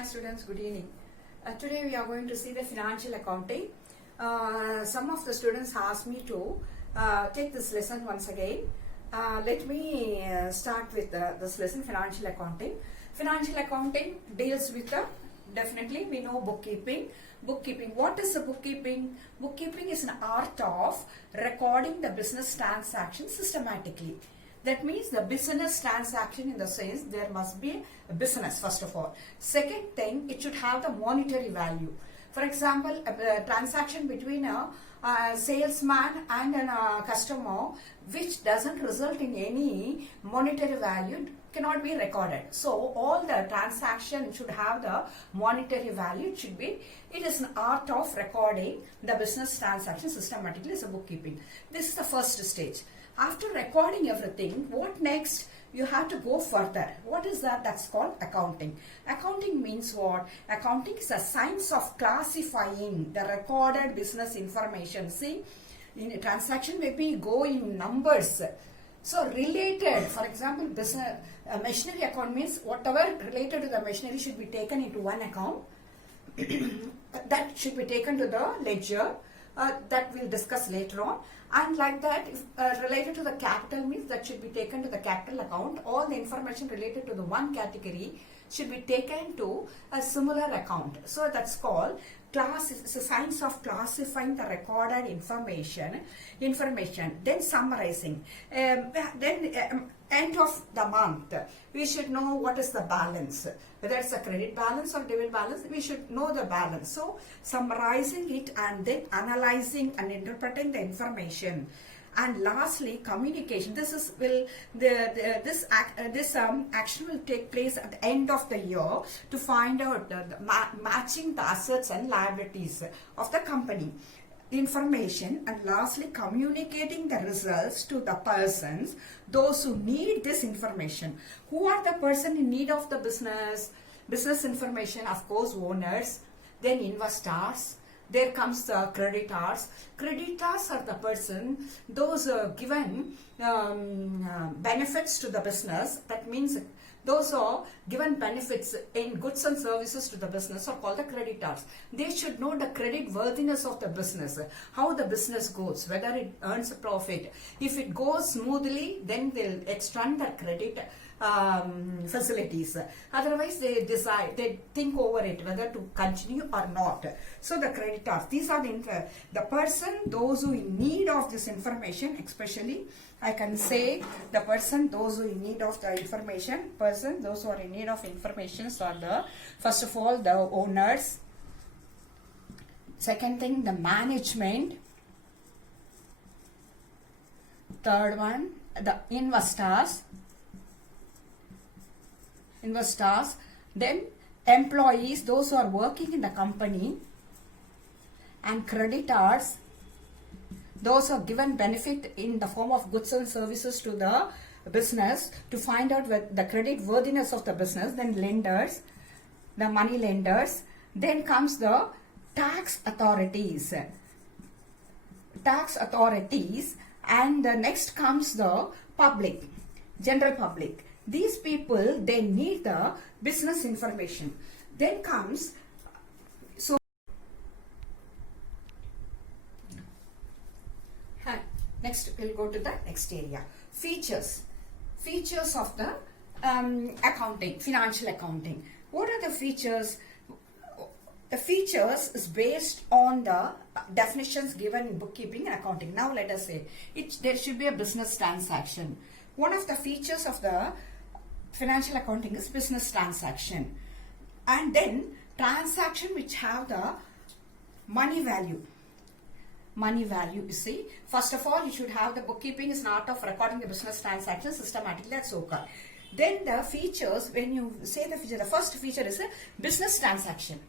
Hi students, good evening. Today we are going to see the financial accounting. Some of the students asked me to take this lesson once again. Let me start with this lesson, financial accounting. Financial accounting deals with definitely we know bookkeeping. Bookkeeping. What is the bookkeeping? Bookkeeping is an art of recording the business transactions systematically. That means the business transaction in the sense there must be a business first of all. Second thing, it should have the monetary value. For example, a transaction between a salesman and a customer which doesn't result in any monetary value cannot be recorded. So all the transaction should have the monetary value. It is an art of recording the business transaction systematically as a bookkeeping. This is the first stage. After recording everything, what next? You have to go further. What is that? That's called accounting. Accounting means what? Accounting is a science of classifying the recorded business information. See, in a transaction maybe go in numbers. So related, for example, business machinery account means whatever related to the machinery should be taken into one account. That should be taken to the ledger. That we'll discuss later on. And like that, if related to the capital means that should be taken to the capital account. All the information related to the one category should be taken to a similar account. So that's called it's a science of classifying the recorded information. Then summarizing. End of the month, we should know what is the balance. Whether it's a credit balance or debit balance, we should know the balance. So summarizing it and then analyzing and interpreting the information. And lastly, communication. This action will take place at the end of the year to find out matching the assets and liabilities of the company. Information, and lastly communicating the results to the persons, those who need this information. Who are the person in need of the business information? Of course, owners, then investors. There comes the creditors. Creditors are the person, those given benefits to the business. That means those are given benefits in goods and services to the business are called the creditors. They should know the credit worthiness of the business, how the business goes, whether it earns a profit. If it goes smoothly, then they'll extend their credit facilities. Otherwise, they think over it whether to continue or not. So the creditors, these are the person, those who in need of this information, especially I can say the person, those who in need of the information, those who are in need of information are the, first of all, the owners. Second thing, the management. Third one, the investors. Then employees, those who are working in the company. And creditors, those who are given benefit in the form of goods and services to the business to find out the credit worthiness of the business. Then lenders, the money lenders. Then comes the tax authorities. And the next comes the public, general public. These people, they need the business information. Then comes, next we'll go to the next area. Features of the accounting, financial accounting. What are the features? The features is based on the definitions given in bookkeeping and accounting. Now let us say there should be a business transaction. One of the features of the financial accounting is business transaction. And then transaction which have the money value. You see, first of all, you should have the bookkeeping is an art of recording the business transaction systematically. That's okay. Then the features, when you say the feature, the first feature is a business transaction.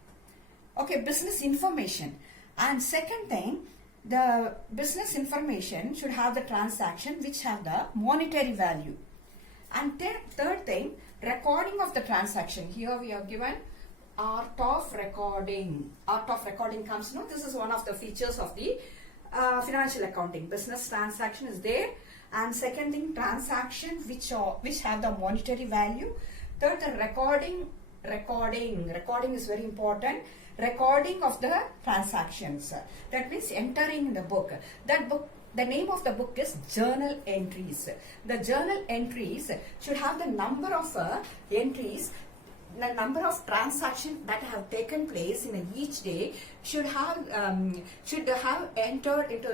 Okay, business information. And second thing, the business information should have the transaction which have the monetary value. And third thing, recording of the transaction. Here we are given art of recording. Art of recording comes, this is one of the features of the financial accounting. Business transaction is there. And second thing, transaction which have the monetary value. Third, the recording Recording is very important. Recording of the transactions. That means entering in the book. The name of the book is journal entries. The journal entries should have the number of entries, the number of transactions that have taken place in each day should have entered into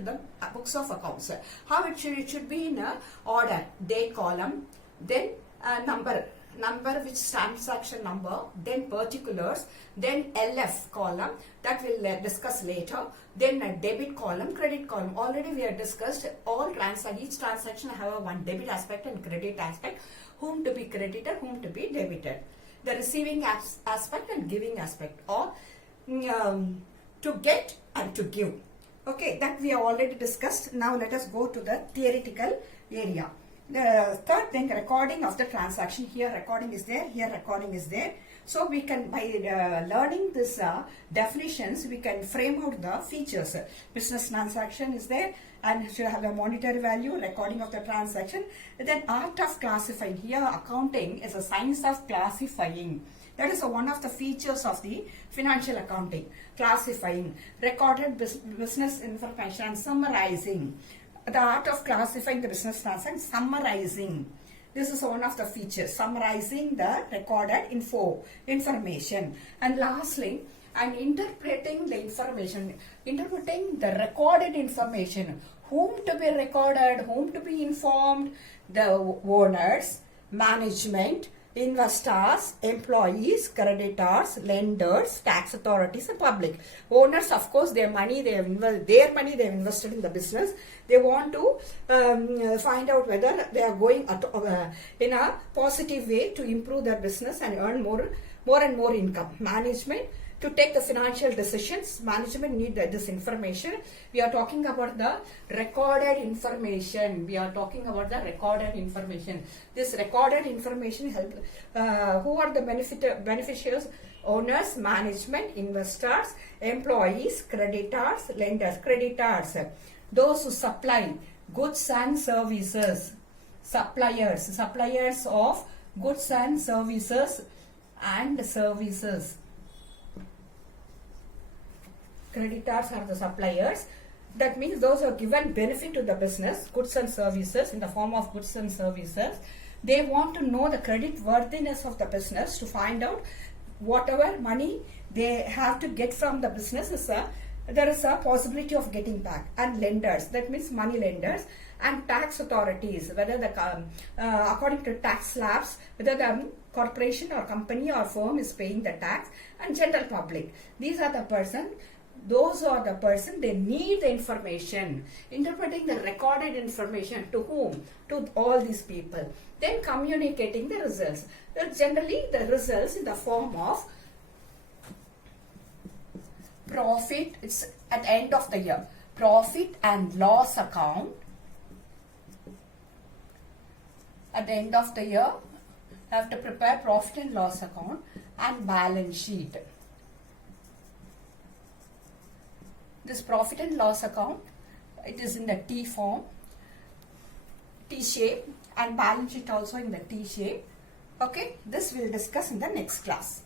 the books of accounts. How it should be in a order: date column, then number which transaction number, then particulars, then LF column that we'll discuss later, then a debit column, credit column. Already we have discussed each transaction have a one debit aspect and credit aspect, whom to be credited, whom to be debited, the receiving aspect and giving aspect, or to get and to give. Okay, that we have already discussed. Now let us go to the theoretical area. The third thing, recording of the transaction. Here recording is there, here recording is there. So we can, by learning this definitions, we can frame out the features. Business transaction is there and should have a monetary value, recording of the transaction. Then art of classifying. Here accounting is a science of classifying. That is one of the features of the financial accounting. Classifying, recorded business information and summarizing. The art of classifying the business transaction, summarizing. This is one of the features, summarizing the recorded information. And lastly, and interpreting the information, interpreting the recorded information. Whom to be recorded, whom to be informed, the owners, management, investors, employees, creditors, lenders, tax authorities, and public. Owners, of course, their money they have invested in the business. They want to find out whether they are going in a positive way to improve their business and earn more and more income. Management, to take the financial decisions, management need this information. We are talking about the recorded information. This recorded information help. Who are the beneficiaries? Owners, management, investors, employees, creditors, lenders. Creditors, those who supply goods and services. Suppliers of goods and services Creditors are the suppliers. That means those who are given benefit to the business, goods and services, in the form of goods and services. They want to know the credit worthiness of the business to find out whatever money they have to get from the business there is a possibility of getting back. And lenders, that means money lenders, and tax authorities, whether the according to tax slabs, whether the corporation or company or firm is paying the tax, and general public. These are the person. Those are the person, they need the information. Interpreting the recorded information to whom? To all these people. Then communicating the results. Generally the results in the form of profit. It's at the end of the year. Profit and loss account. At the end of the year, I have to prepare profit and loss account and balance sheet. This profit and loss account, it is in the T form, T shape, and balance sheet also in the T shape. Okay, this we'll discuss in the next class.